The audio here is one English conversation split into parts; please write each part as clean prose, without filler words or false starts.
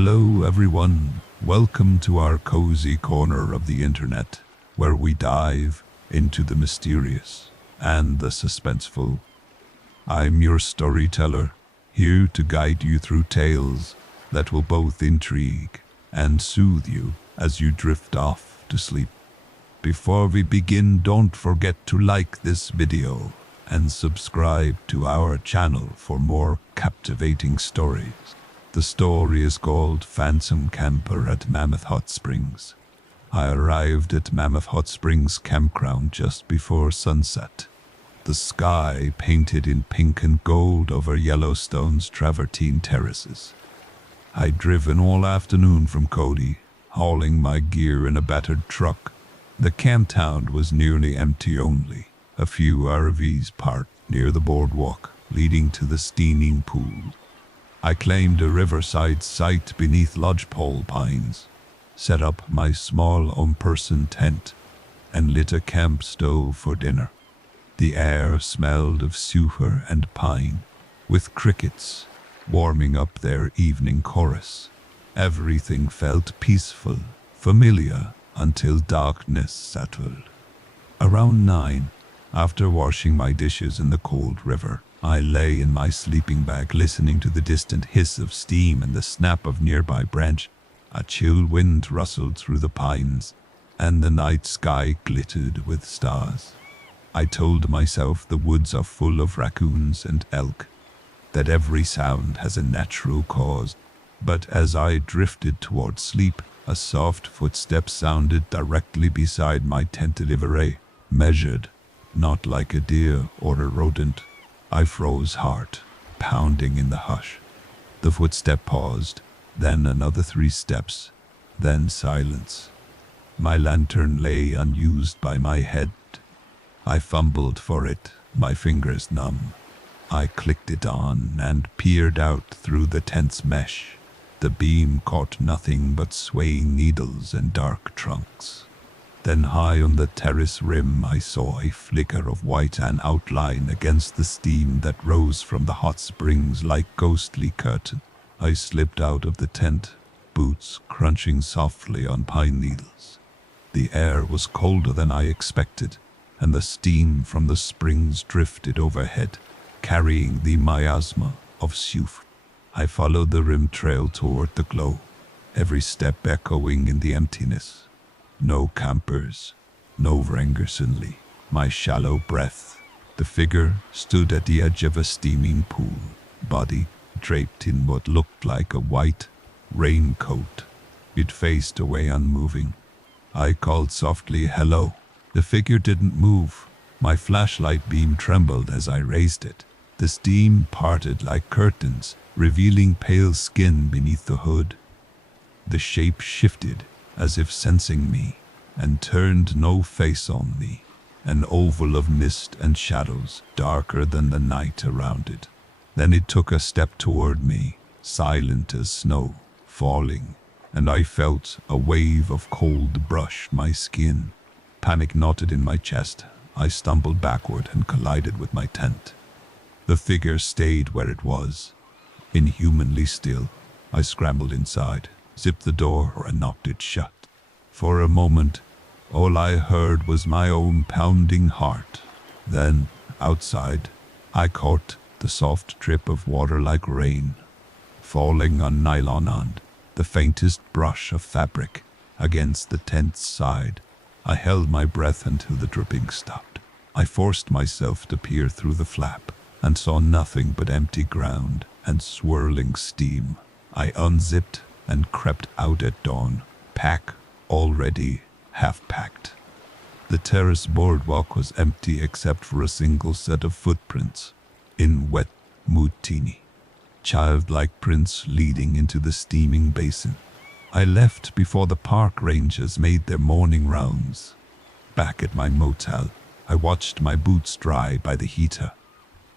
Hello everyone, welcome to our cozy corner of the internet, where we dive into the mysterious and the suspenseful. I'm your storyteller, here to guide you through tales that will both intrigue and soothe you as you drift off to sleep. Before we begin, don't forget to like this video and subscribe to our channel for more captivating stories. The story is called Phantom Camper at Mammoth Hot Springs. I arrived at Mammoth Hot Springs campground just before sunset. The sky painted in pink and gold over Yellowstone's travertine terraces. I'd driven all afternoon from Cody, hauling my gear in a battered truck. The camp town was nearly empty, only a few RVs parked near the boardwalk leading to the steaming pool. I claimed a riverside site beneath lodgepole pines, set up my small one-person tent, and lit a camp stove for dinner. The air smelled of sulfur and pine, with crickets warming up their evening chorus. Everything felt peaceful, familiar, until darkness settled. Around 9, after washing my dishes in the cold river, I lay in my sleeping bag listening to the distant hiss of steam and the snap of nearby branch. A chill wind rustled through the pines, and the night sky glittered with stars. I told myself the woods are full of raccoons and elk, that every sound has a natural cause. But as I drifted toward sleep, a soft footstep sounded directly beside my tent livery, measured, not like a deer or a rodent. I froze, heart pounding in the hush. The footstep paused, then another 3 steps, then silence. My lantern lay unused by my head. I fumbled for it, my fingers numb. I clicked it on and peered out through the tent's mesh. The beam caught nothing but swaying needles and dark trunks. Then high on the terrace rim I saw a flicker of white, an outline against the steam that rose from the hot springs like ghostly curtain. I slipped out of the tent, boots crunching softly on pine needles. The air was colder than I expected, and the steam from the springs drifted overhead, carrying the miasma of Soothe. I followed the rim trail toward the glow, every step echoing in the emptiness. No campers, no Rangersonly. My shallow breath. The figure stood at the edge of a steaming pool, body draped in what looked like a white raincoat. It faced away, unmoving. I called softly, "Hello." The figure didn't move. My flashlight beam trembled as I raised it. The steam parted like curtains, revealing pale skin beneath the hood. The shape shifted, as if sensing me, and turned no face on me, an oval of mist and shadows, darker than the night around it. Then it took a step toward me, silent as snow, falling, and I felt a wave of cold brush my skin. Panic knotted in my chest. I stumbled backward and collided with my tent. The figure stayed where it was, inhumanly still. I scrambled inside, zipped the door, and knocked it shut. For a moment, all I heard was my own pounding heart. Then, outside, I caught the soft drip of water like rain, falling on nylon and the faintest brush of fabric against the tent's side. I held my breath until the dripping stopped. I forced myself to peer through the flap and saw nothing but empty ground and swirling steam. I unzipped and crept out at dawn, pack already half-packed. The terrace boardwalk was empty except for a single set of footprints, in wet mutini, childlike prints leading into the steaming basin. I left before the park rangers made their morning rounds. Back at my motel, I watched my boots dry by the heater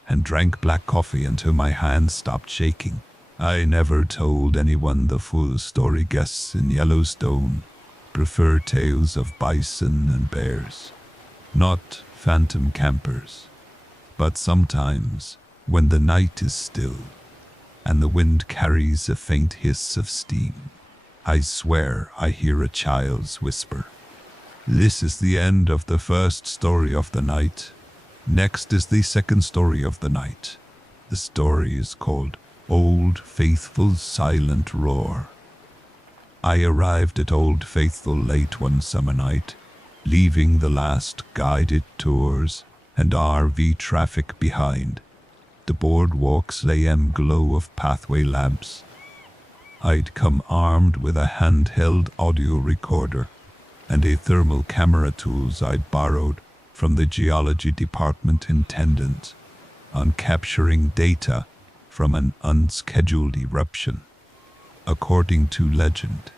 and drank black coffee until my hands stopped shaking. I never told anyone the full story. Guests in Yellowstone prefer tales of bison and bears, not phantom campers. But sometimes, when the night is still, and the wind carries a faint hiss of steam. I swear I hear a child's whisper. This is the end of the first story of the night. Next is the second story of the night. The story is called Old Faithful's Silent Roar. I arrived at Old Faithful late one summer night, leaving the last guided tours and RV traffic behind. The boardwalk's AM glow of pathway lamps. I'd come armed with a handheld audio recorder and a thermal camera tools I'd borrowed from the geology department intendant on capturing data from an unscheduled eruption. According to legend,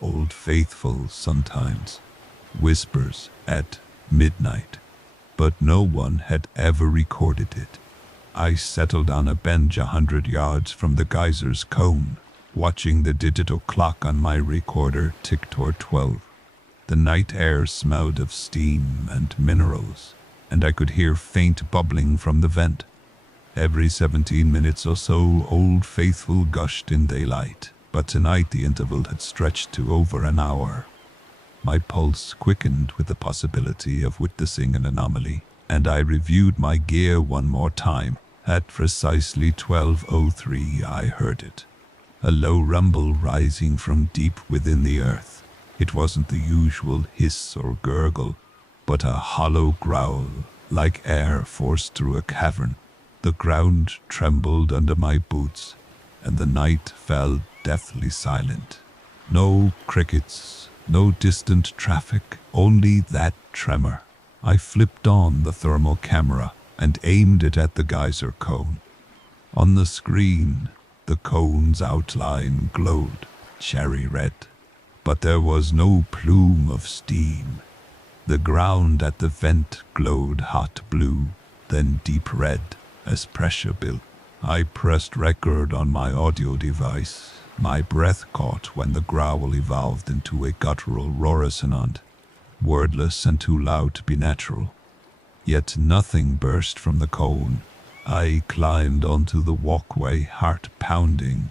Old Faithful sometimes whispers at midnight, but no one had ever recorded it. I settled on a bench 100 yards from the geyser's cone, watching the digital clock on my recorder tick toward 12. The night air smelled of steam and minerals, and I could hear faint bubbling from the vent. Every 17 minutes or so, Old Faithful gushed in daylight, but tonight the interval had stretched to over an hour. My pulse quickened with the possibility of witnessing an anomaly, and I reviewed my gear one more time. At precisely 12:03 I heard it. A low rumble rising from deep within the earth. It wasn't the usual hiss or gurgle, but a hollow growl, like air forced through a cavern. The ground trembled under my boots, and the night fell deathly silent. No crickets, no distant traffic, only that tremor. I flipped on the thermal camera and aimed it at the geyser cone. On the screen, the cone's outline glowed cherry red, but there was no plume of steam. The ground at the vent glowed hot blue, then deep red as pressure built. I pressed record on my audio device. My breath caught when the growl evolved into a guttural roar sound, wordless and too loud to be natural. Yet nothing burst from the cone. I climbed onto the walkway, heart pounding,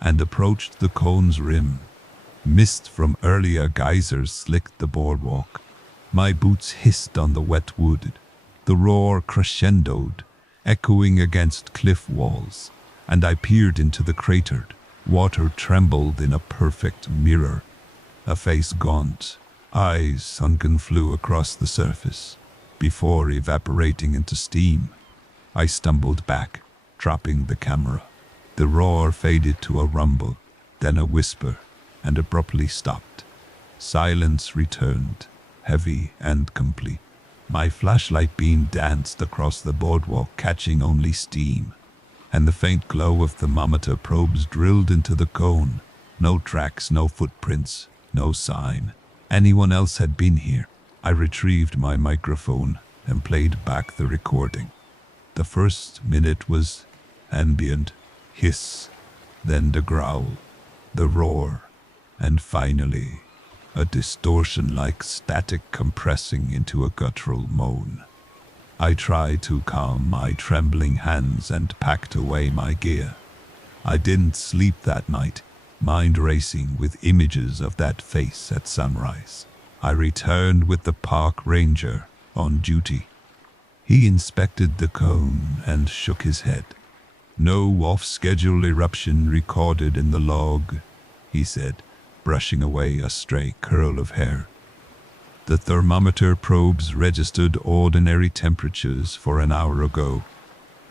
and approached the cone's rim. Mist from earlier geysers slicked the boardwalk. My boots hissed on the wet wood. The roar crescendoed, echoing against cliff walls, and I peered into the crater. Water trembled in a perfect mirror. A face gaunt, eyes sunken flew across the surface, before evaporating into steam. I stumbled back, dropping the camera. The roar faded to a rumble, then a whisper, and abruptly stopped. Silence returned, heavy and complete. My flashlight beam danced across the boardwalk, catching only steam, and the faint glow of thermometer probes drilled into the cone. No tracks, no footprints, no sign anyone else had been here. I retrieved my microphone and played back the recording. The first minute was ambient hiss, then the growl, the roar, and finally a distortion like static compressing into a guttural moan. I tried to calm my trembling hands and packed away my gear. I didn't sleep that night, mind racing with images of that face at sunrise. I returned with the park ranger on duty. He inspected the cone and shook his head. No off-schedule eruption recorded in the log, he said, brushing away a stray curl of hair. The thermometer probes registered ordinary temperatures for an hour ago.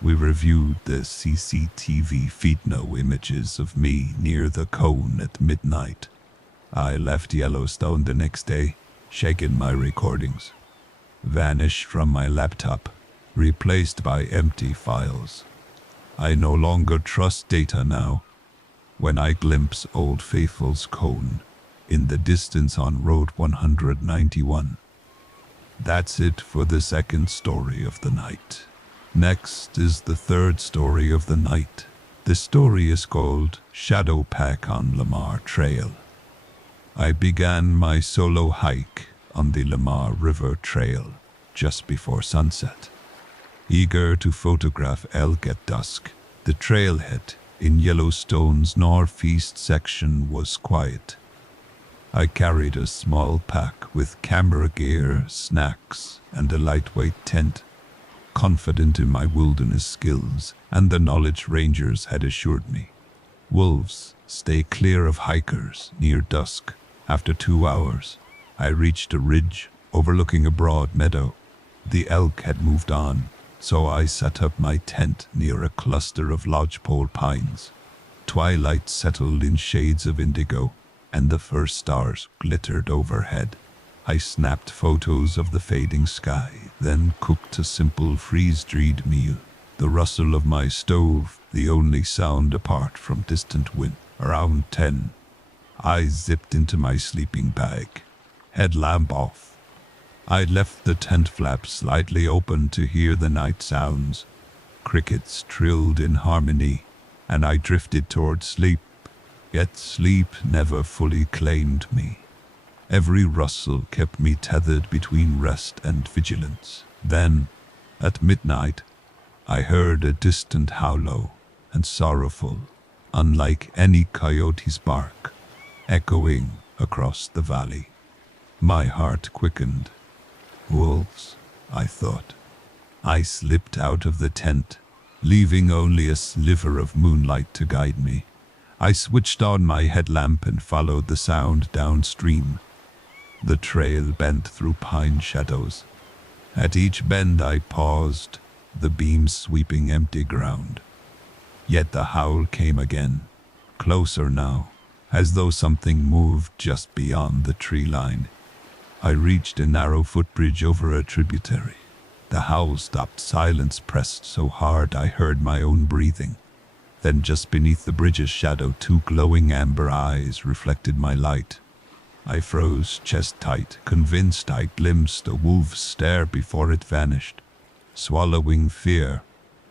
We reviewed the CCTV feed, no images of me near the cone at midnight. I left Yellowstone the next day, shaking my recordings. Vanished from my laptop, replaced by empty files. I no longer trust data now. When I glimpse Old Faithful's cone in the distance on Road 191. That's it for the second story of the night. Next is the third story of the night. The story is called Shadow Pack on Lamar Trail. I began my solo hike on the Lamar River Trail just before sunset. Eager to photograph elk at dusk, the trailhead in Yellowstone's northeast section was quiet. I carried a small pack with camera gear, snacks, and a lightweight tent, confident in my wilderness skills and the knowledge rangers had assured me. Wolves stay clear of hikers near dusk. After 2 hours, I reached a ridge overlooking a broad meadow. The elk had moved on, so I set up my tent near a cluster of lodgepole pines. Twilight settled in shades of indigo, and the first stars glittered overhead. I snapped photos of the fading sky, then cooked a simple freeze-dried meal. The rustle of my stove, the only sound apart from distant wind. Around 10, I zipped into my sleeping bag, headlamp off. I left the tent flap slightly open to hear the night sounds. Crickets trilled in harmony, and I drifted toward sleep. Yet sleep never fully claimed me. Every rustle kept me tethered between rest and vigilance. Then, at midnight, I heard a distant howl, and sorrowful, unlike any coyote's bark, echoing across the valley. My heart quickened. Wolves, I thought. I slipped out of the tent, leaving only a sliver of moonlight to guide me. I switched on my headlamp and followed the sound downstream. The trail bent through pine shadows. At each bend I paused, the beams sweeping empty ground. Yet the howl came again, closer now, as though something moved just beyond the tree line. I reached a narrow footbridge over a tributary. The howl stopped, silence pressed so hard I heard my own breathing. Then just beneath the bridge's shadow, 2 glowing amber eyes reflected my light. I froze, chest tight, convinced I glimpsed a wolf's stare before it vanished. Swallowing fear,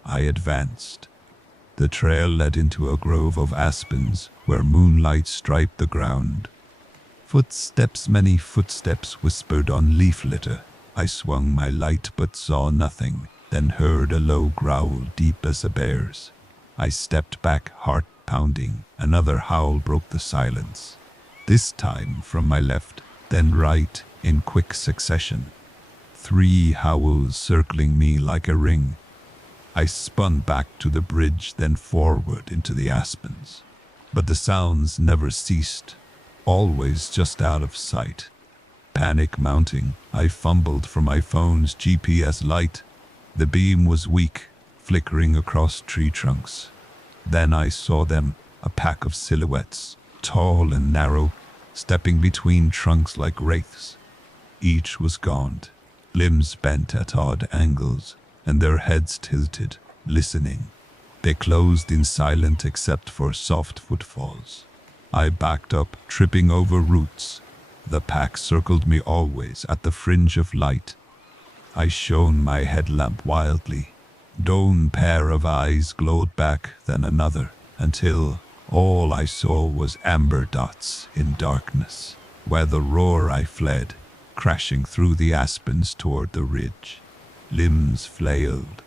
I advanced. The trail led into a grove of aspens where moonlight striped the ground. Footsteps, many footsteps whispered on leaf litter. I swung my light but saw nothing, then heard a low growl deep as a bear's. I stepped back, heart pounding. Another howl broke the silence. This time from my left, then right, in quick succession. 3 howls circling me like a ring. I spun back to the bridge, then forward into the aspens. But the sounds never ceased, always just out of sight. Panic mounting, I fumbled for my phone's GPS light. The beam was weak, flickering across tree trunks. Then I saw them, a pack of silhouettes, tall and narrow, stepping between trunks like wraiths. Each was gaunt, limbs bent at odd angles, and their heads tilted, listening. They closed in silence except for soft footfalls. I backed up, tripping over roots. The pack circled me always at the fringe of light. I shone my headlamp wildly. Lone pair of eyes glowed back, then another, until all I saw was amber dots in darkness. Where the roar I fled, crashing through the aspens toward the ridge. Limbs flailed.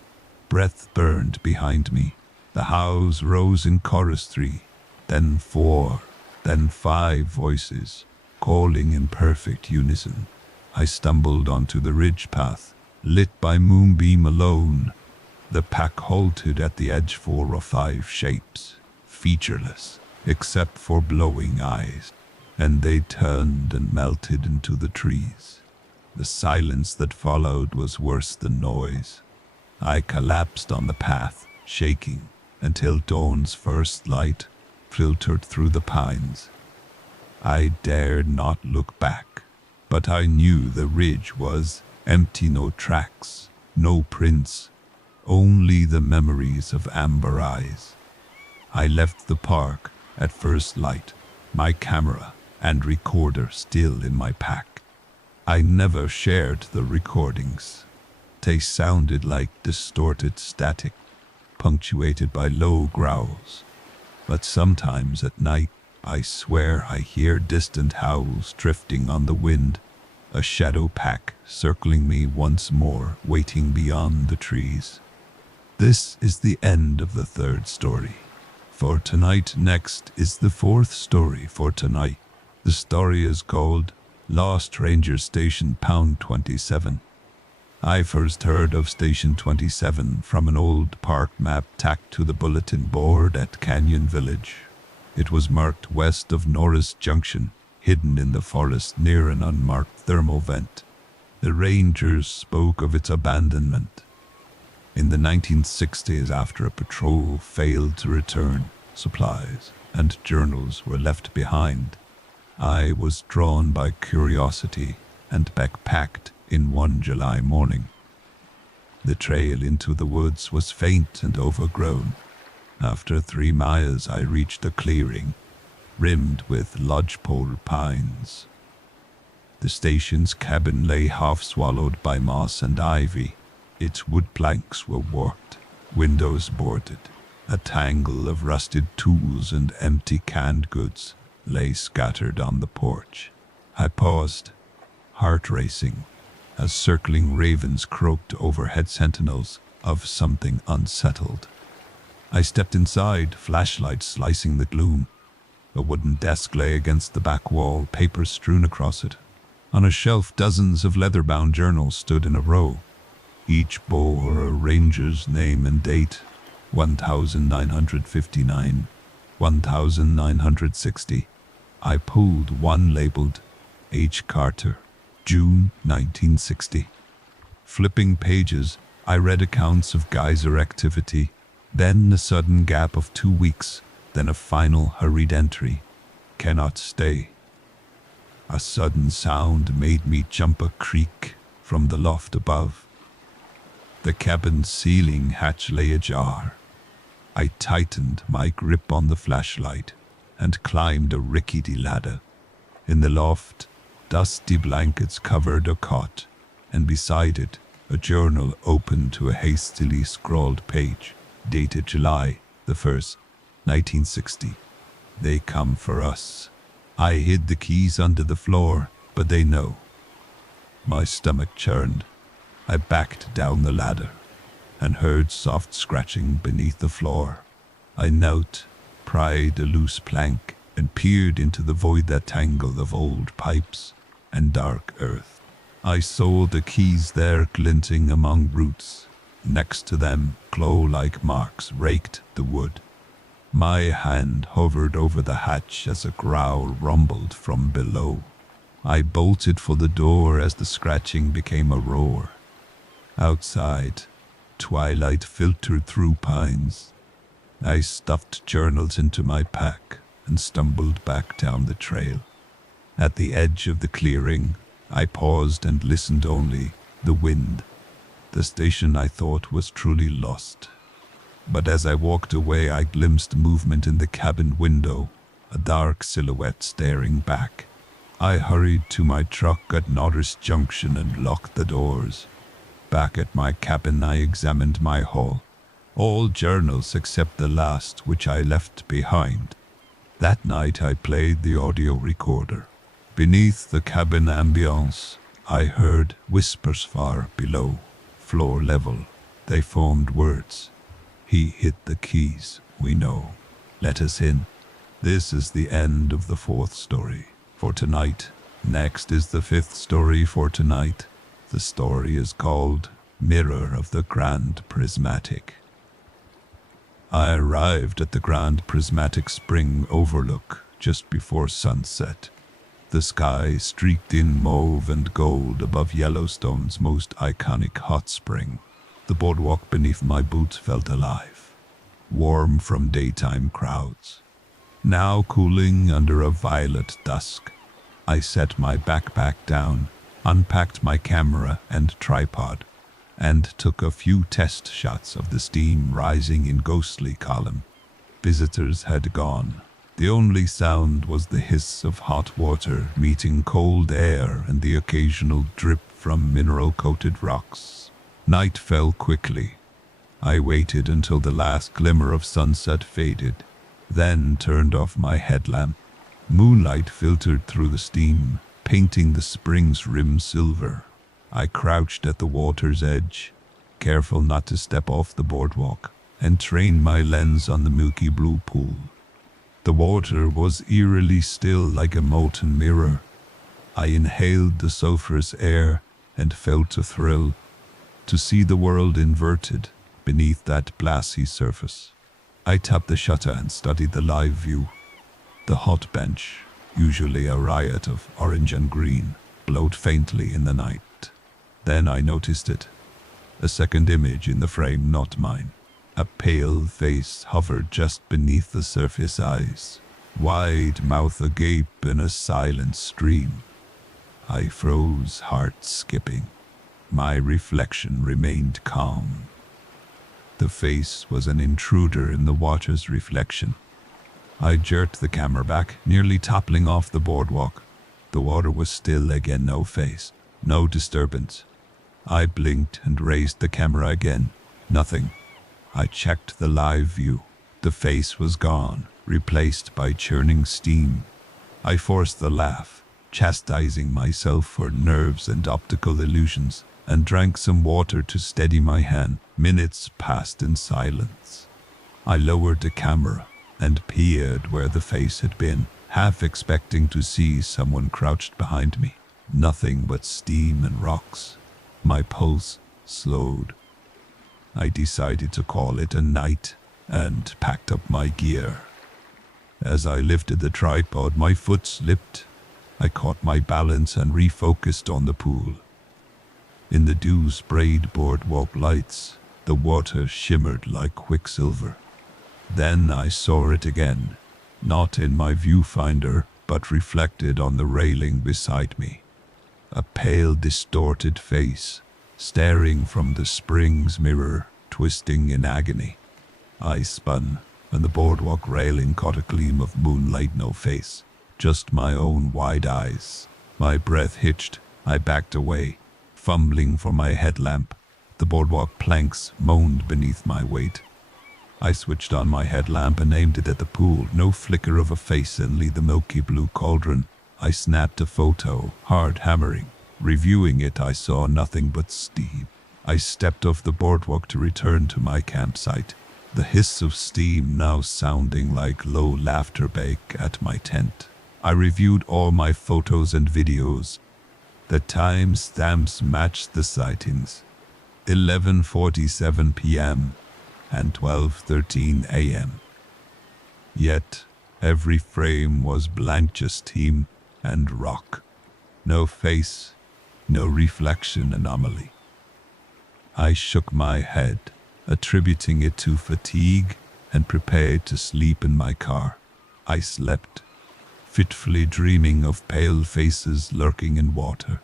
Breath burned behind me. The howls rose in chorus, 3, then 4, then 5 voices, calling in perfect unison. I stumbled onto the ridge path, lit by moonbeam alone. The pack halted at the edge, 4 or 5 shapes, featureless, except for glowing eyes, and they turned and melted into the trees. The silence that followed was worse than noise. I collapsed on the path, shaking, until dawn's first light filtered through the pines. I dared not look back, but I knew the ridge was empty, no tracks, no prints, only the memories of amber eyes. I left the park at first light, my camera and recorder still in my pack. I never shared the recordings. They sounded like distorted static, punctuated by low growls. But sometimes at night, I swear I hear distant howls drifting on the wind, a shadow pack circling me once more, waiting beyond the trees. This is the end of the 3rd story. for tonight. Next is the fourth story for tonight. The story is called Lost Ranger Station Pound 27. I first heard of Station 27 from an old park map tacked to the bulletin board at Canyon Village. It was marked west of Norris Junction, hidden in the forest near an unmarked thermal vent. The Rangers spoke of its abandonment. In the 1960s, after a patrol failed to return, supplies and journals were left behind. I was drawn by curiosity and backpacked in one July morning. The trail into the woods was faint and overgrown. After 3 miles, I reached a clearing, rimmed with lodgepole pines. The station's cabin lay half swallowed by moss and ivy. Its wood planks were warped, windows boarded. A tangle of rusted tools and empty canned goods lay scattered on the porch. I paused, heart racing, as circling ravens croaked overhead, sentinels of something unsettled. I stepped inside, flashlight slicing the gloom. A wooden desk lay against the back wall, papers strewn across it. On a shelf, dozens of leather-bound journals stood in a row. Each bore a ranger's name and date: 1959, 1960. I pulled one labeled H. Carter, June 1960. Flipping pages, I read accounts of geyser activity, then a sudden gap of 2 weeks, then a final hurried entry: cannot stay. A sudden sound made me jump a creak from the loft above. The cabin ceiling hatch lay ajar. I tightened my grip on the flashlight and climbed a rickety ladder. In the loft, dusty blankets covered a cot, and beside it, a journal open to a hastily scrawled page, dated July the 1st, 1960. They come for us. I hid the keys under the floor, but they know. My stomach churned. I backed down the ladder and heard soft scratching beneath the floor. I knelt, pried a loose plank, and peered into the void, that tangle of old pipes and dark earth. I saw the keys there glinting among roots. Next to them, claw-like marks raked the wood. My hand hovered over the hatch as a growl rumbled from below. I bolted for the door as the scratching became a roar. Outside, twilight filtered through pines. I stuffed journals into my pack and stumbled back down the trail. At the edge of the clearing, I paused and listened only. The wind. The station, I thought, was truly lost. But as I walked away, I glimpsed movement in the cabin window, a dark silhouette staring back. I hurried to my truck at Norris Junction and locked the doors. Back at my cabin, I examined my haul. All journals except the last, which I left behind. That night I played the audio recorder. Beneath the cabin ambience, I heard whispers far below, floor level. They formed words. He hit the keys, we know. Let us in. This is the end of the fourth story for tonight. Next is the fifth story for tonight. The story is called Mirror of the Grand Prismatic. I arrived at the Grand Prismatic Spring Overlook just before sunset. The sky streaked in mauve and gold above Yellowstone's most iconic hot spring. The boardwalk beneath my boots felt alive, warm from daytime crowds. Now cooling under a violet dusk, I set my backpack down, unpacked my camera and tripod, and took a few test shots of the steam rising in ghostly column. Visitors had gone. The only sound was the hiss of hot water meeting cold air and the occasional drip from mineral-coated rocks. Night fell quickly. I waited until the last glimmer of sunset faded, then turned off my headlamp. Moonlight filtered through the steam, painting the spring's rim silver. I crouched at the water's edge, careful not to step off the boardwalk, and trained my lens on the milky blue pool. The water was eerily still like a molten mirror. I inhaled the sulphurous air and felt a thrill to see the world inverted beneath that glassy surface. I tapped the shutter and studied the live view. The hot bench, usually a riot of orange and green, glowed faintly in the night. Then I noticed it. A second image in the frame, not mine. A pale face hovered just beneath the surface eyes, wide mouth agape in a silent stream. I froze, heart skipping. My reflection remained calm. The face was an intruder in the water's reflection. I jerked the camera back, nearly toppling off the boardwalk. The water was still again, no face, no disturbance. I blinked and raised the camera again. Nothing. I checked the live view. The face was gone, replaced by churning steam. I forced the laugh, chastising myself for nerves and optical illusions, and drank some water to steady my hand. Minutes passed in silence. I lowered the camera and peered where the face had been, half expecting to see someone crouched behind me. Nothing but steam and rocks. My pulse slowed. I decided to call it a night and packed up my gear. As I lifted the tripod, my foot slipped. I caught my balance and refocused on the pool. In the dew-sprayed boardwalk lights, the water shimmered like quicksilver. Then I saw it again, not in my viewfinder, but reflected on the railing beside me. A pale, distorted face, staring from the spring's mirror, twisting in agony. I spun, and the boardwalk railing caught a gleam of moonlight. No face, just my own wide eyes. My breath hitched. I backed away, fumbling for my headlamp. The boardwalk planks moaned beneath my weight. I switched on my headlamp and aimed it at the pool. No flicker of a face, only the milky blue cauldron. I snapped a photo, hard hammering. Reviewing it, I saw nothing but steam. I stepped off the boardwalk to return to my campsite, the hiss of steam now sounding like low laughter back at my tent. I reviewed all my photos and videos. The time stamps matched the sightings. 11:47 p.m. and 12:13 a.m. Yet, every frame was blank, just steam and rock. No face, no reflection anomaly. I shook my head, attributing it to fatigue, and prepared to sleep in my car. I slept, fitfully dreaming of pale faces lurking in water.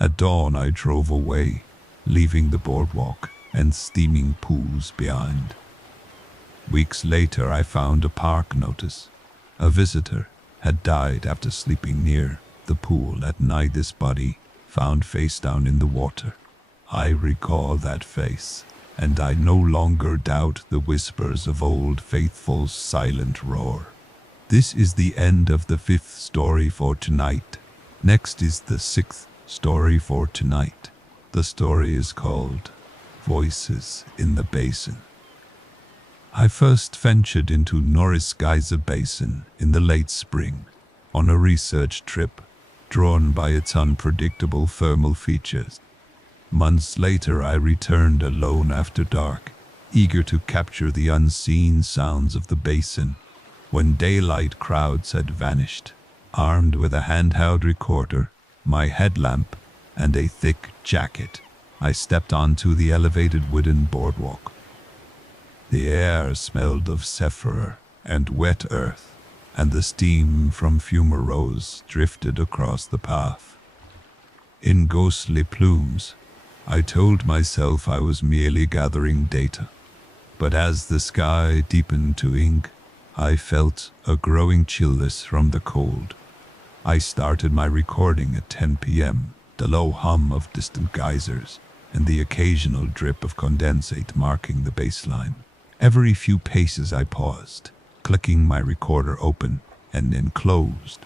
At dawn I drove away, leaving the boardwalk and steaming pools behind. Weeks later I found a park notice. A visitor had died after sleeping near the pool at night. This body found face down in the water. I recall that face, and I no longer doubt the whispers of old faithful's silent roar. This is the end of the 5th story for tonight. Next is the 6th story for tonight. The story is called Voices in the Basin. I first ventured into Norris Geyser Basin in the late spring on a research trip drawn by its unpredictable thermal features. Months later I returned alone after dark, eager to capture the unseen sounds of the basin. When daylight crowds had vanished, armed with a handheld recorder, my headlamp, and a thick jacket, I stepped onto the elevated wooden boardwalk. The air smelled of sulphur and wet earth, and the steam from fumaroles drifted across the path. In ghostly plumes, I told myself I was merely gathering data. But as the sky deepened to ink, I felt a growing chillness from the cold. I started my recording at 10 p.m., the low hum of distant geysers and the occasional drip of condensate marking the baseline. Every few paces I paused, clicking my recorder open and then closed.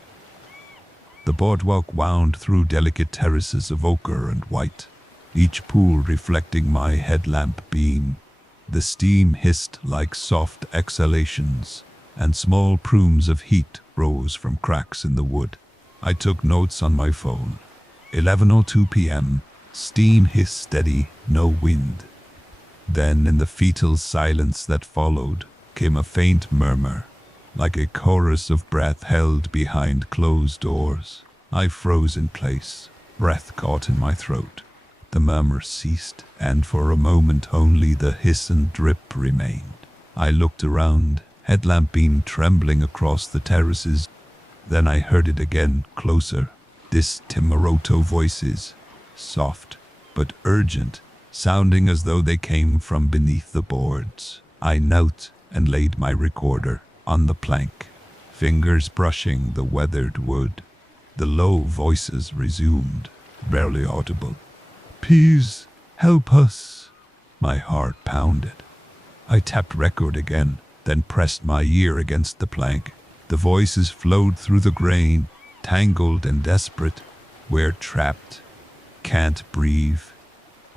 The boardwalk wound through delicate terraces of ochre and white, each pool reflecting my headlamp beam. The steam hissed like soft exhalations, and small plumes of heat rose from cracks in the wood. I took notes on my phone. 11:02 p.m. Steam hissed steady, no wind. Then, in the fetal silence that followed, came a faint murmur, like a chorus of breath held behind closed doors. I froze in place, breath caught in my throat. The murmur ceased, and for a moment only the hiss and drip remained. I looked around, headlamp beam trembling across the terraces. Then I heard it again, closer. Distinct voices, soft but urgent, sounding as though they came from beneath the boards. I knelt and laid my recorder on the plank, fingers brushing the weathered wood. The low voices resumed, barely audible. "Please, help us." My heart pounded. I tapped record again, then pressed my ear against the plank. The voices flowed through the grain, tangled and desperate. "We're trapped. Can't breathe.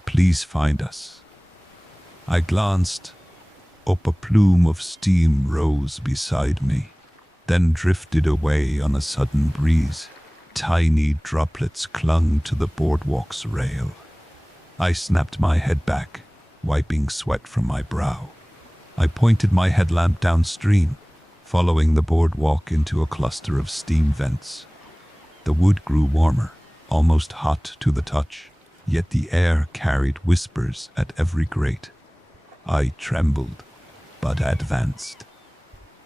Please find us." I glanced up. A plume of steam rose beside me, then drifted away on a sudden breeze. Tiny droplets clung to the boardwalk's rail. I snapped my head back, wiping sweat from my brow. I pointed my headlamp downstream, following the boardwalk into a cluster of steam vents. The wood grew warmer, almost hot to the touch, yet the air carried whispers at every grate. I trembled, but advanced,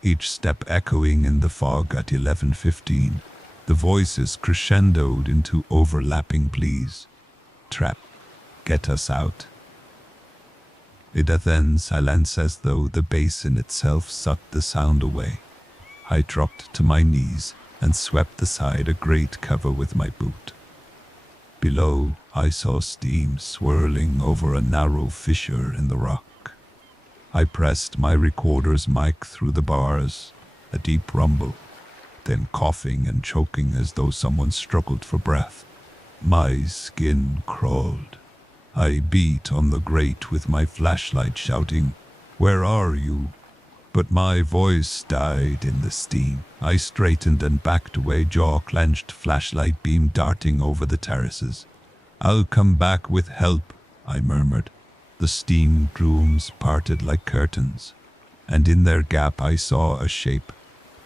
each step echoing in the fog. At 11:15, the voices crescendoed into overlapping pleas. "Trap, get us out." A then silence, as though the basin itself sucked the sound away. I dropped to my knees and swept aside a grate cover with my boot. Below, I saw steam swirling over a narrow fissure in the rock. I pressed my recorder's mic through the bars, a deep rumble, then coughing and choking as though someone struggled for breath. My skin crawled. I beat on the grate with my flashlight, shouting, "Where are you?" But my voice died in the steam. I straightened and backed away, jaw clenched, flashlight beam darting over the terraces. "I'll come back with help," I murmured. The steam plumes parted like curtains, and in their gap I saw a shape,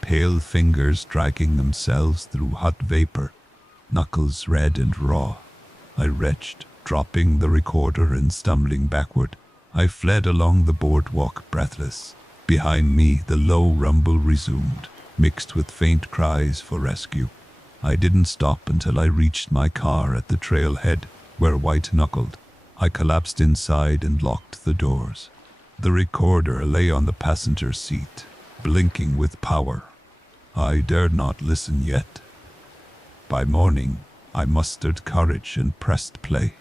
pale fingers dragging themselves through hot vapor, knuckles red and raw. I retched, dropping the recorder and stumbling backward. I fled along the boardwalk, breathless. Behind me, the low rumble resumed, mixed with faint cries for rescue. I didn't stop until I reached my car at the trailhead, where white-knuckled. I collapsed inside and locked the doors. The recorder lay on the passenger seat, blinking with power. I dared not listen yet. By morning, I mustered courage and pressed play.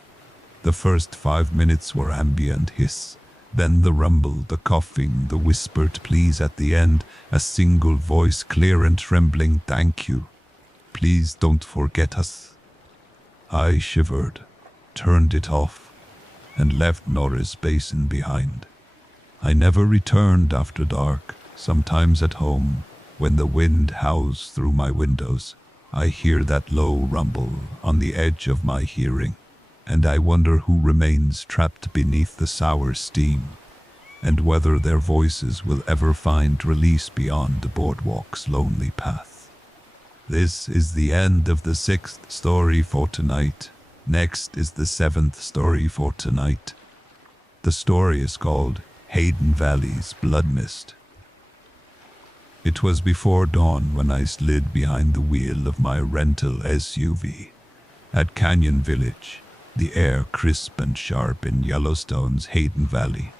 The first 5 minutes were ambient hiss, then the rumble, the coughing, the whispered pleas at the end, a single voice, clear and trembling, "Thank you. Please don't forget us." I shivered, turned it off, and left Norris Basin behind. I never returned after dark. Sometimes at home, when the wind howls through my windows, I hear that low rumble on the edge of my hearing, and I wonder who remains trapped beneath the sour steam, and whether their voices will ever find release beyond the boardwalk's lonely path. This is the end of the 6th story for tonight. Next is the 7th story for tonight. The story is called Hayden Valley's Blood Mist. It was before dawn when I slid behind the wheel of my rental SUV. At Canyon Village, the air crisp and sharp in Yellowstone's Hayden Valley.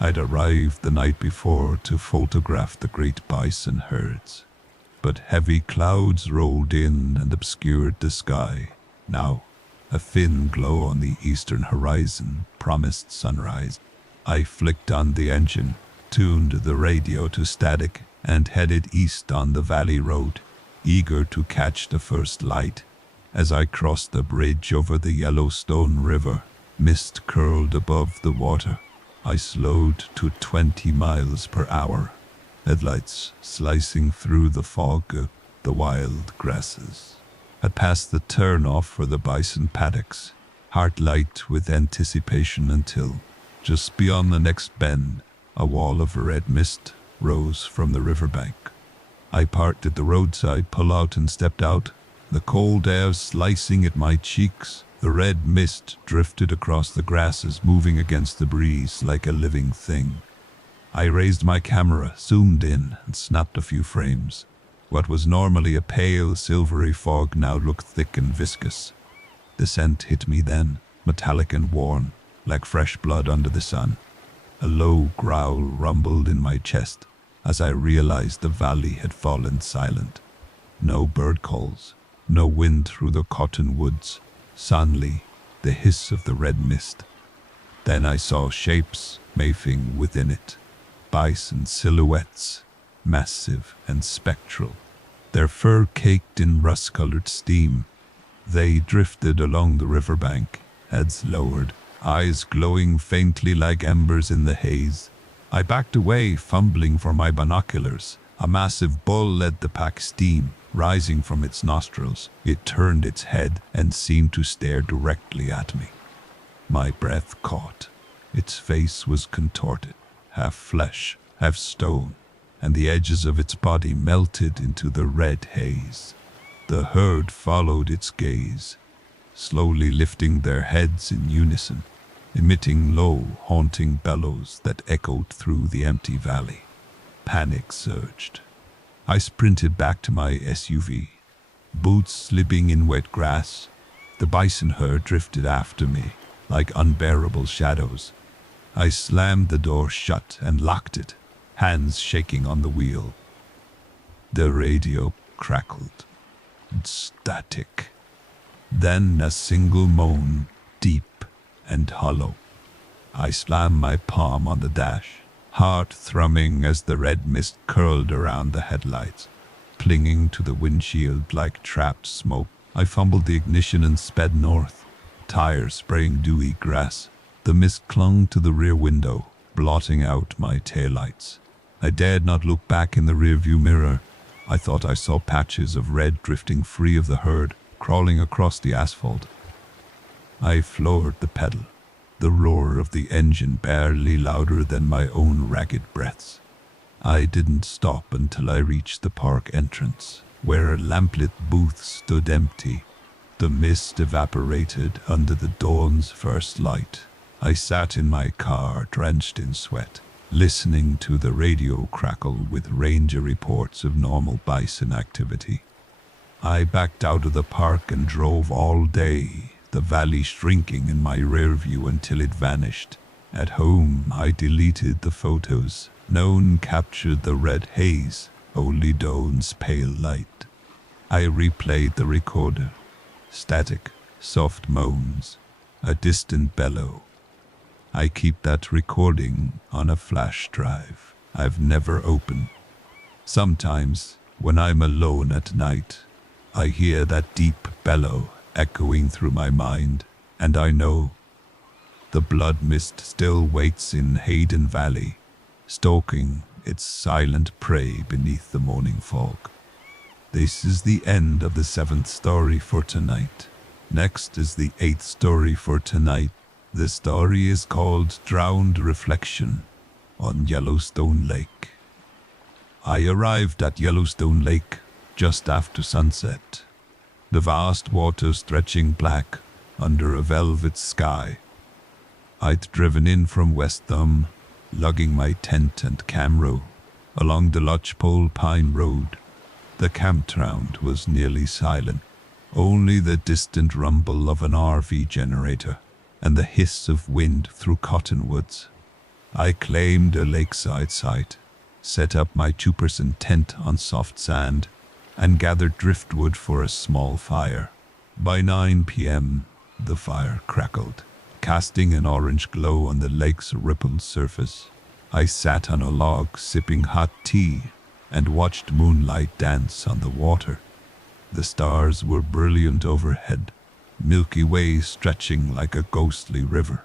I'd arrived the night before to photograph the great bison herds, but heavy clouds rolled in and obscured the sky. Now, a thin glow on the eastern horizon promised sunrise. I flicked on the engine, tuned the radio to static, and headed east on the valley road, eager to catch the first light. As I crossed the bridge over the Yellowstone River, mist curled above the water. I slowed to 20 miles per hour, headlights slicing through the fog of the wild grasses. Had passed the turn-off for the bison paddocks, heart light with anticipation until, just beyond the next bend, a wall of red mist rose from the riverbank. I parked at the roadside, pulled out and stepped out, the cold air slicing at my cheeks. The red mist drifted across the grasses, moving against the breeze like a living thing. I raised my camera, zoomed in, and snapped a few frames. What was normally a pale, silvery fog now looked thick and viscous. The scent hit me then, metallic and worn, like fresh blood under the sun. A low growl rumbled in my chest as I realized the valley had fallen silent. No bird calls, no wind through the cottonwoods. Suddenly, the hiss of the red mist. Then I saw shapes moving within it. Bison silhouettes, massive and spectral, their fur caked in rust-colored steam. They drifted along the riverbank, heads lowered, eyes glowing faintly like embers in the haze. I backed away, fumbling for my binoculars. A massive bull led the pack, steam rising from its nostrils. It turned its head and seemed to stare directly at me. My breath caught. Its face was contorted, half flesh, half stone, and the edges of its body melted into the red haze. The herd followed its gaze, slowly lifting their heads in unison, emitting low, haunting bellows that echoed through the empty valley. Panic surged. I sprinted back to my SUV, boots slipping in wet grass. The bison herd drifted after me, like unbearable shadows. I slammed the door shut and locked it, hands shaking on the wheel. The radio crackled. Static. Then a single moan, deep and hollow. I slammed my palm on the dash, heart thrumming as the red mist curled around the headlights, clinging to the windshield like trapped smoke. I fumbled the ignition and sped north, tires spraying dewy grass. The mist clung to the rear window, blotting out my taillights. I dared not look back in the rearview mirror. I thought I saw patches of red drifting free of the herd, crawling across the asphalt. I floored the pedal, the roar of the engine barely louder than my own ragged breaths. I didn't stop until I reached the park entrance, where a lamplit booth stood empty. The mist evaporated under the dawn's first light. I sat in my car, drenched in sweat, listening to the radio crackle with ranger reports of normal bison activity. I backed out of the park and drove all day, the valley shrinking in my rear view until it vanished. At home, I deleted the photos. No one captured the red haze, only dawn's pale light. I replayed the recorder. Static, soft moans, a distant bellow. I keep that recording on a flash drive I've never opened. Sometimes, when I'm alone at night, I hear that deep bellow echoing through my mind, and I know the blood mist still waits in Hayden Valley, stalking its silent prey beneath the morning fog. This is the end of the 7th story for tonight. Next is the 8th story for tonight. The story is called Drowned Reflection on Yellowstone Lake. I arrived at Yellowstone Lake just after sunset, the vast water stretching black under a velvet sky. I'd driven in from West Thumb, lugging my tent and camera along the Lodgepole Pine Road. The campground was nearly silent, only the distant rumble of an RV generator and the hiss of wind through cottonwoods. I claimed a lakeside site, set up my 2-person tent on soft sand, and gathered driftwood for a small fire. By 9 p.m., the fire crackled, casting an orange glow on the lake's rippled surface. I sat on a log sipping hot tea and watched moonlight dance on the water. The stars were brilliant overhead, Milky Way stretching like a ghostly river.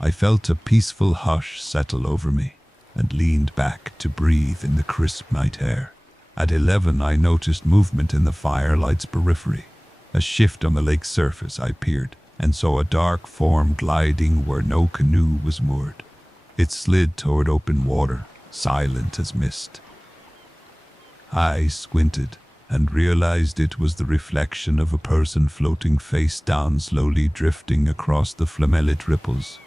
I felt a peaceful hush settle over me and leaned back to breathe in the crisp night air. At 11, I noticed movement in the firelight's periphery. A shift on the lake's surface. I peered and saw a dark form gliding where no canoe was moored. It slid toward open water, silent as mist. I squinted and realized it was the reflection of a person floating face down, slowly drifting across the flamellit ripples.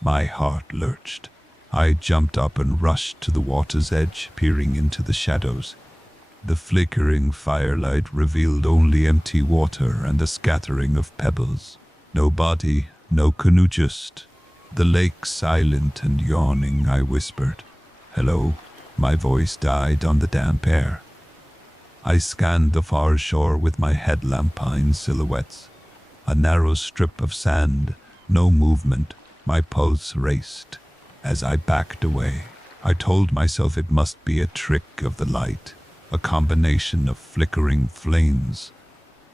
My heart lurched. I jumped up and rushed to the water's edge, peering into the shadows. The flickering firelight revealed only empty water and a scattering of pebbles. No body, no canoe, just the lake, silent and yawning. I whispered, "Hello." My voice died on the damp air. I scanned the far shore with my headlamp eyeing silhouettes. A narrow strip of sand, no movement. My pulse raced. As I backed away, I told myself it must be a trick of the light, a combination of flickering flames.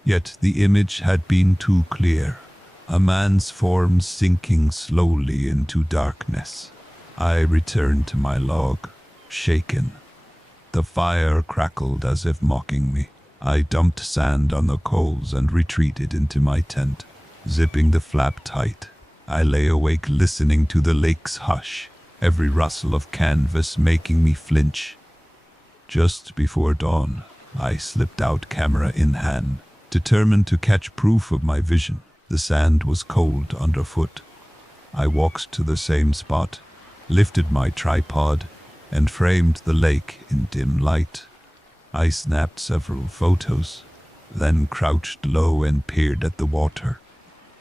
Yet the image had been too clear. A man's form sinking slowly into darkness. I returned to my log, shaken. The fire crackled as if mocking me. I dumped sand on the coals and retreated into my tent, zipping the flap tight. I lay awake listening to the lake's hush, every rustle of canvas making me flinch. Just before dawn, I slipped out, camera in hand, determined to catch proof of my vision. The sand was cold underfoot. I walked to the same spot, lifted my tripod, and framed the lake in dim light. I snapped several photos, then crouched low and peered at the water.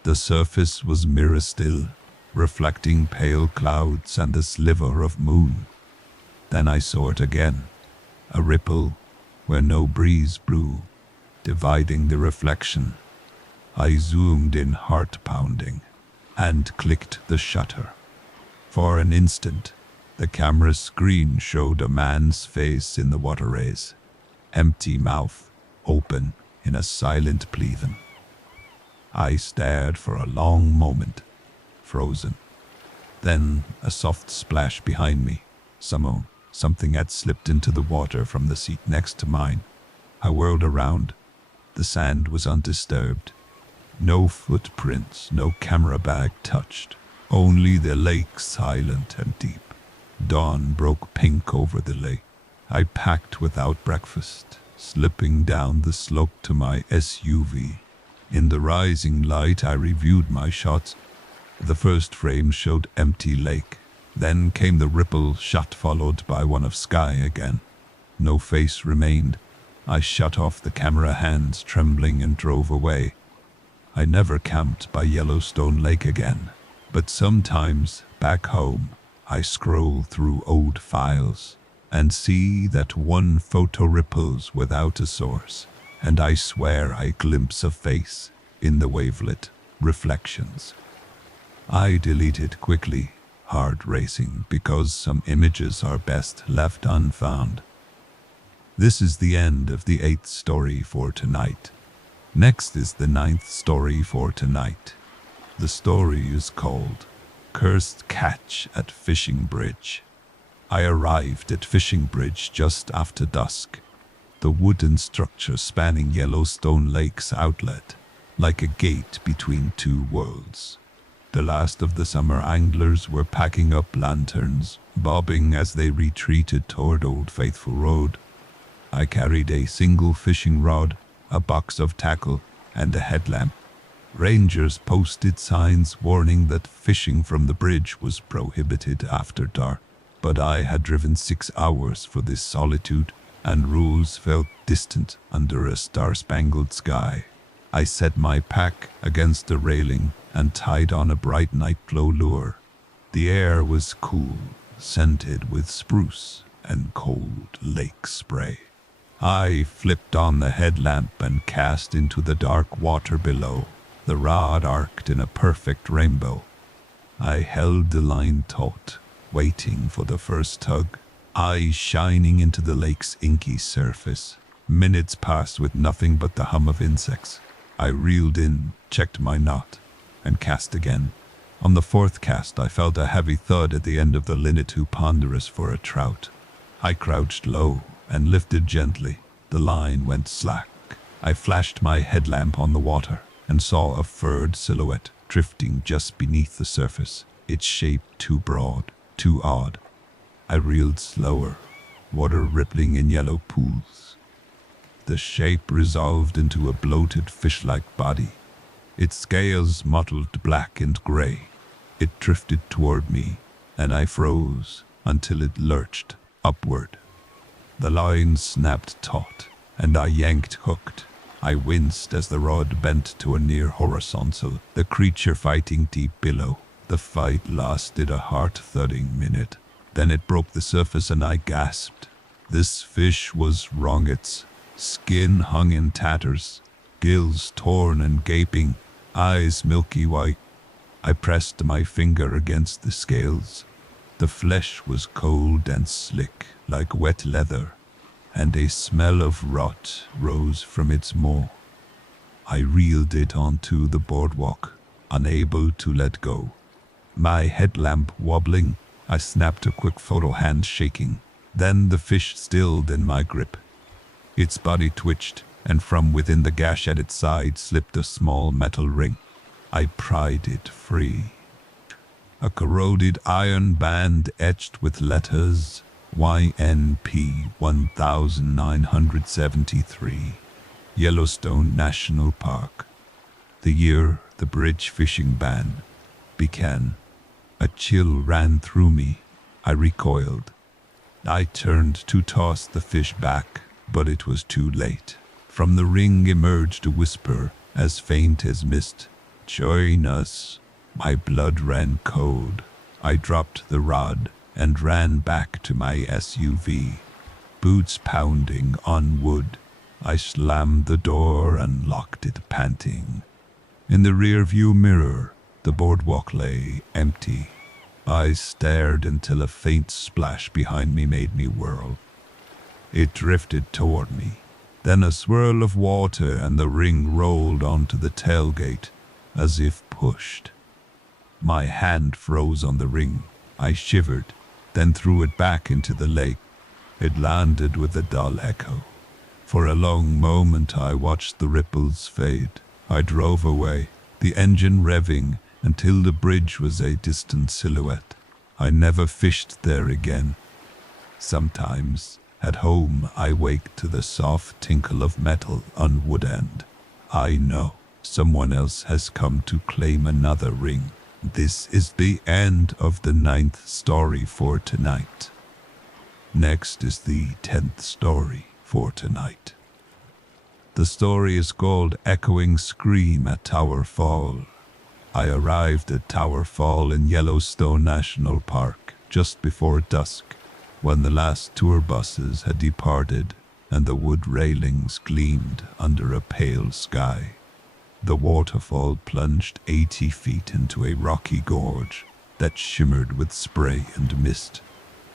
The surface was mirror still, reflecting pale clouds and a sliver of moon. Then I saw it again, a ripple where no breeze blew, dividing the reflection. I zoomed in, heart pounding, and clicked the shutter. For an instant, the camera's screen showed a man's face in the water rays, empty mouth open in a silent pleading. I stared for a long moment, frozen. Then a soft splash behind me. Something had slipped into the water from the seat next to mine. I whirled around. The sand was undisturbed. No footprints, no camera bag touched. Only the lake, silent and deep. Dawn broke pink over the lake. I packed without breakfast, slipping down the slope to my SUV. In the rising light, I reviewed my shots. The first frame showed empty lake. Then came the ripple shot, followed by one of sky again. No face remained. I shut off the camera, hands trembling, and drove away. I never camped by Yellowstone Lake again. But sometimes, back home, I scroll through old files and see that one photo ripples without a source, and I swear I glimpse a face in the wavelet reflections. I delete it quickly, heart racing, because some images are best left unfound. This is the end of the 8th story for tonight. Next is the 9th story for tonight. The story is called Cursed Catch at Fishing Bridge. I arrived at Fishing Bridge just after dusk, the wooden structure spanning Yellowstone Lake's outlet, like a gate between two worlds. The last of the summer anglers were packing up lanterns, bobbing as they retreated toward Old Faithful Road. I carried a single fishing rod, a box of tackle, and a headlamp. Rangers posted signs warning that fishing from the bridge was prohibited after dark. But I had driven 6 hours for this solitude, and rules felt distant under a star-spangled sky. I set my pack against the railing and tied on a bright nightglow lure. The air was cool, scented with spruce and cold lake spray. I flipped on the headlamp and cast into the dark water below, the rod arced in a perfect rainbow. I held the line taut, waiting for the first tug, eyes shining into the lake's inky surface. Minutes passed with nothing but the hum of insects. I reeled in, checked my knot, and cast again. On the fourth cast, I felt a heavy thud at the end of the line, too ponderous for a trout. I crouched low and lifted gently. The line went slack. I flashed my headlamp on the water and saw a furred silhouette drifting just beneath the surface, its shape too broad, too odd. I reeled slower, water rippling in yellow pools. The shape resolved into a bloated fish-like body, its scales mottled black and gray. It drifted toward me, and I froze until it lurched upward. The line snapped taut, and I yanked hooked. I winced as the rod bent to a near horizontal, the creature fighting deep below. The fight lasted a heart-thudding minute. Then it broke the surface and I gasped. This fish was wrong. Its skin hung in tatters, gills torn and gaping, eyes milky white. I pressed my finger against the scales. The flesh was cold and slick, like wet leather, and a smell of rot rose from its maw. I reeled it onto the boardwalk, unable to let go. My headlamp wobbling, I snapped a quick photo, hand shaking. Then the fish stilled in my grip. Its body twitched, and from within the gash at its side slipped a small metal ring. I pried it free. A corroded iron band etched with letters YNP 1973, Yellowstone National Park. The year the bridge fishing ban began. A chill ran through me. I recoiled. I turned to toss the fish back, but it was too late. From the ring emerged a whisper, as faint as mist. "Join us." My blood ran cold. I dropped the rod and ran back to my SUV. Boots pounding on wood, I slammed the door and locked it, panting. In the rearview mirror, the boardwalk lay empty. I stared until a faint splash behind me made me whirl. It drifted toward me. Then a swirl of water and the ring rolled onto the tailgate, as if pushed. My hand froze on the ring. I shivered, then threw it back into the lake. It landed with a dull echo. For a long moment I watched the ripples fade. I drove away, the engine revving, until the bridge was a distant silhouette. I never fished there again. Sometimes, at home, I wake to the soft tinkle of metal on wood, and I know someone else has come to claim another ring. This is the end of the 9th story for tonight. Next is the 10th story for tonight. The story is called Echoing Scream at Tower Fall. I arrived at Tower Fall in Yellowstone National Park just before dusk, when the last tour buses had departed and the wood railings gleamed under a pale sky. The waterfall plunged 80 feet into a rocky gorge that shimmered with spray and mist.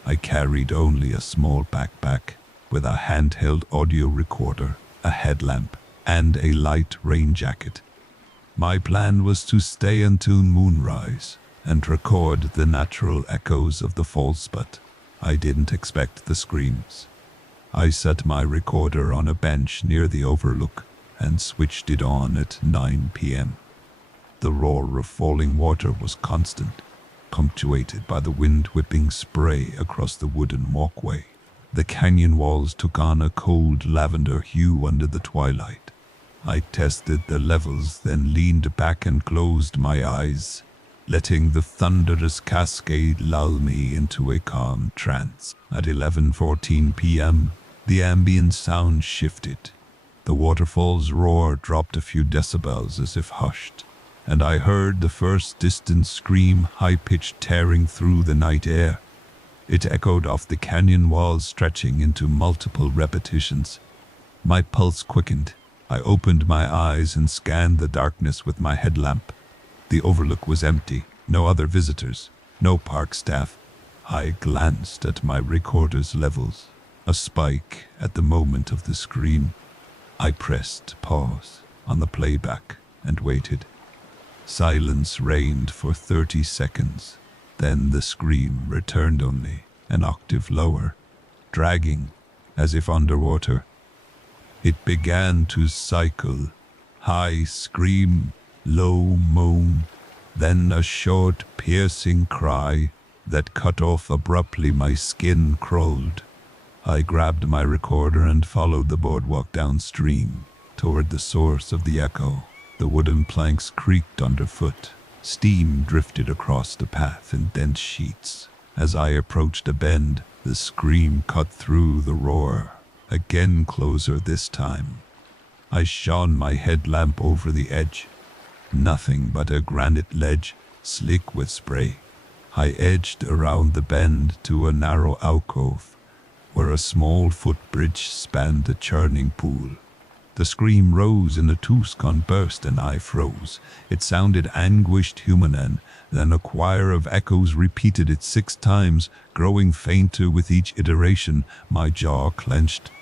I carried only a small backpack with a handheld audio recorder, a headlamp, and a light rain jacket. My plan was to stay until moonrise and record the natural echoes of the falls, but I didn't expect the screams. I set my recorder on a bench near the overlook and switched it on at 9 p.m. The roar of falling water was constant, punctuated by the wind-whipping spray across the wooden walkway. The canyon walls took on a cold lavender hue under the twilight. I tested the levels, then leaned back and closed my eyes, letting the thunderous cascade lull me into a calm trance. At 11:14 p.m., the ambient sound shifted. The waterfall's roar dropped a few decibels as if hushed, and I heard the first distant scream, high-pitched, tearing through the night air. It echoed off the canyon walls, stretching into multiple repetitions. My pulse quickened. I opened my eyes and scanned the darkness with my headlamp. The overlook was empty, no other visitors, no park staff. I glanced at my recorder's levels, a spike at the moment of the scream. I pressed pause on the playback and waited. Silence reigned for 30 seconds. Then the scream returned only an octave lower, dragging as if underwater. It began to cycle. High scream, low moan, then a short piercing cry that cut off abruptly. My skin crawled. I grabbed my recorder and followed the boardwalk downstream toward the source of the echo. The wooden planks creaked underfoot. Steam drifted across the path in dense sheets. As I approached a bend, the scream cut through the roar. Again closer this time. I shone my headlamp over the edge. Nothing but a granite ledge, slick with spray. I edged around the bend to a narrow alcove, where a small footbridge spanned a churning pool. The scream rose in a Tuscan burst and I froze. It sounded anguished human, and then a choir of echoes repeated it 6 times, growing fainter with each iteration. My jaw clenched.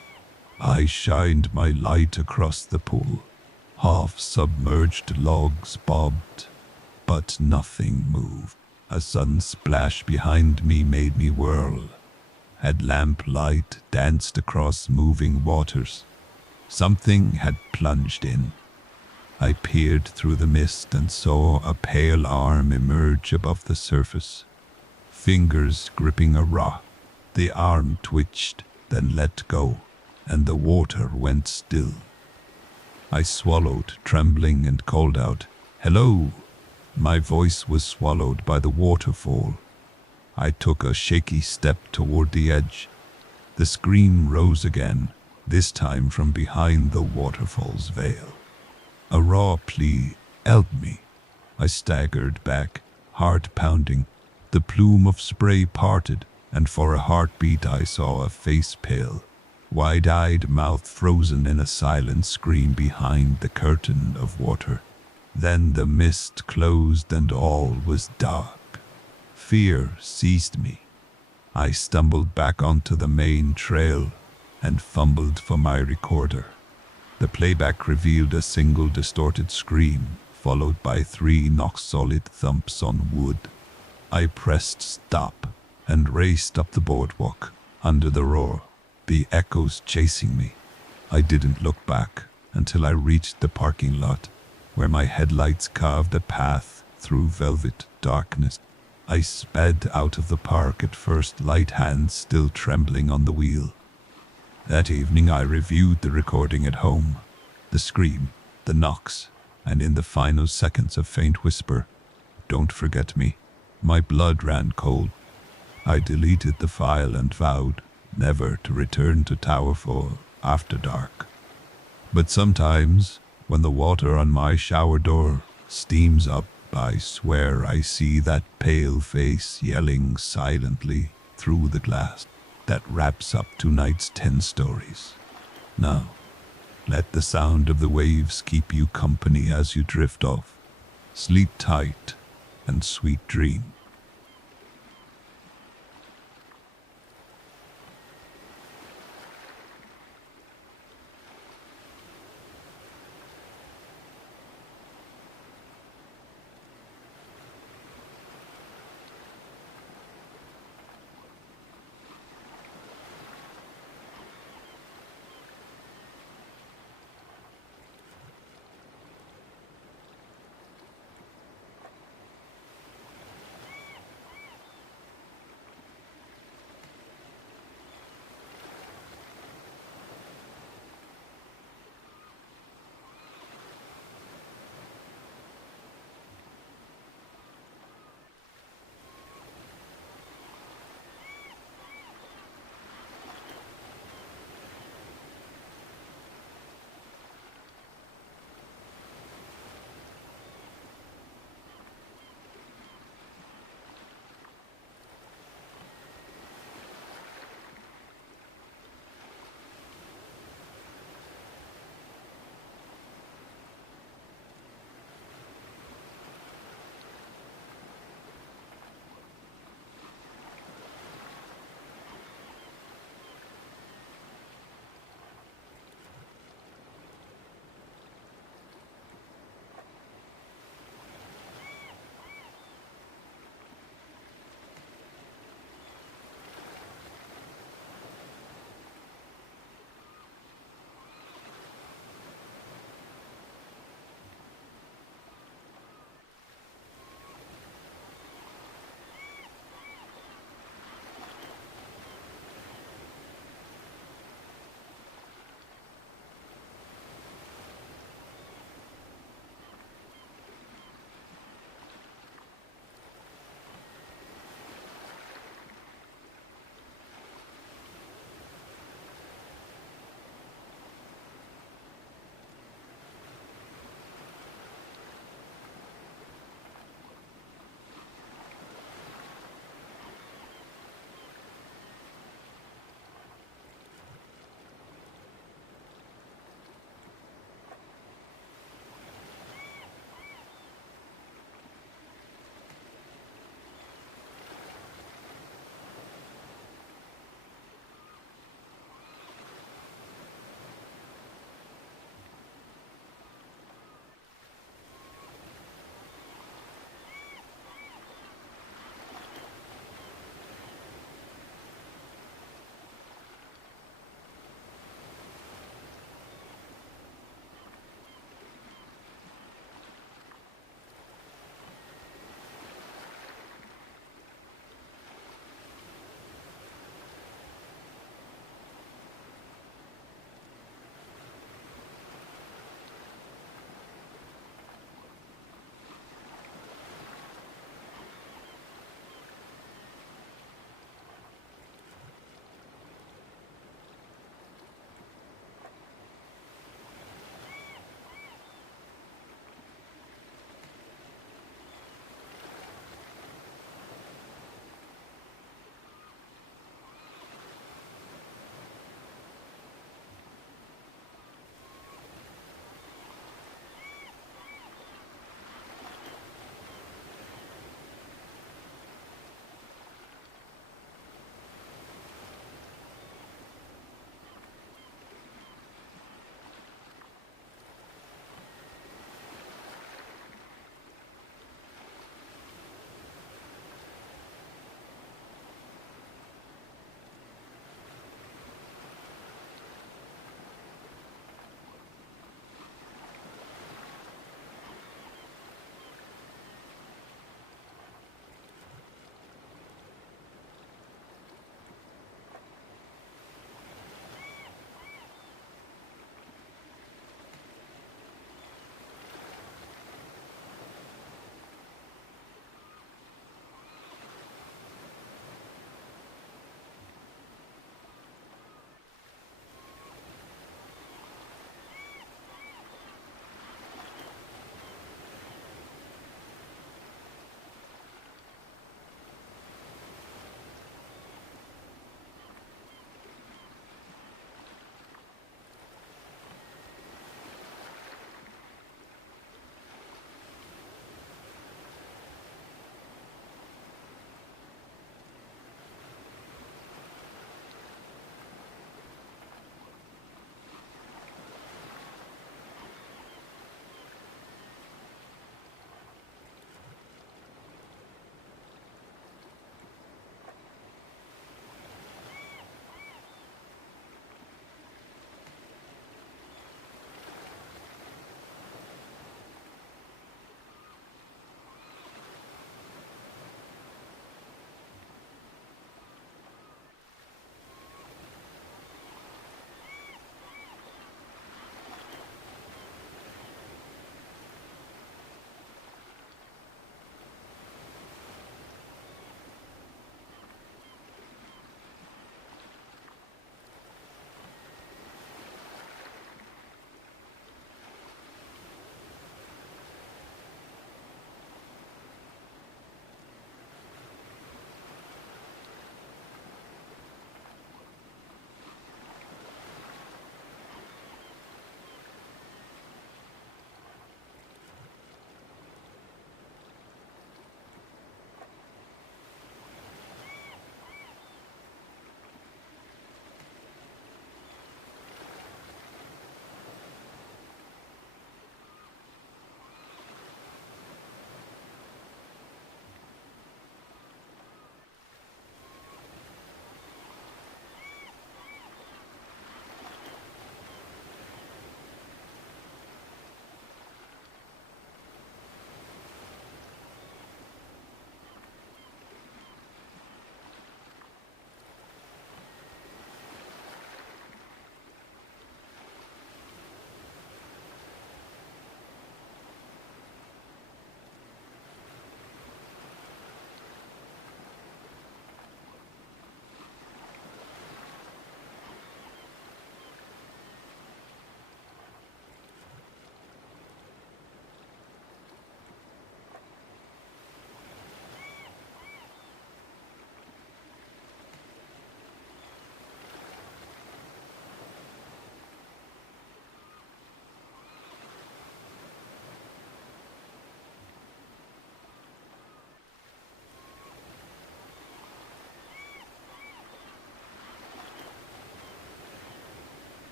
I shined my light across the pool. Half-submerged logs bobbed, but nothing moved. A sudden splash behind me made me whirl. Headlamp light danced across moving waters. Something had plunged in. I peered through the mist and saw a pale arm emerge above the surface. Fingers gripping a rock. The arm twitched, then let go, and the water went still. I swallowed, trembling, and called out, "Hello!" My voice was swallowed by the waterfall. I took a shaky step toward the edge. The scream rose again, this time from behind the waterfall's veil. A raw plea, "Help me." I staggered back, heart pounding. The plume of spray parted, and for a heartbeat I saw a face pale, wide-eyed mouth frozen in a silent scream behind the curtain of water. Then the mist closed and all was dark. Fear seized me. I stumbled back onto the main trail and fumbled for my recorder. The playback revealed a single distorted scream, followed by 3 knock-solid thumps on wood. I pressed stop and raced up the boardwalk, under the roar, the echoes chasing me. I didn't look back until I reached the parking lot, where my headlights carved a path through velvet darkness. I sped out of the park at first light, hands still trembling on the wheel. That evening I reviewed the recording at home. The scream, the knocks, and in the final seconds a faint whisper, "Don't forget me." My blood ran cold. I deleted the file and vowed never to return to Tower 4 after dark. But sometimes, when the water on my shower door steams up, I swear I see that pale face yelling silently through the glass. That wraps up tonight's 10 stories. Now, let the sound of the waves keep you company as you drift off. Sleep tight and sweet dreams.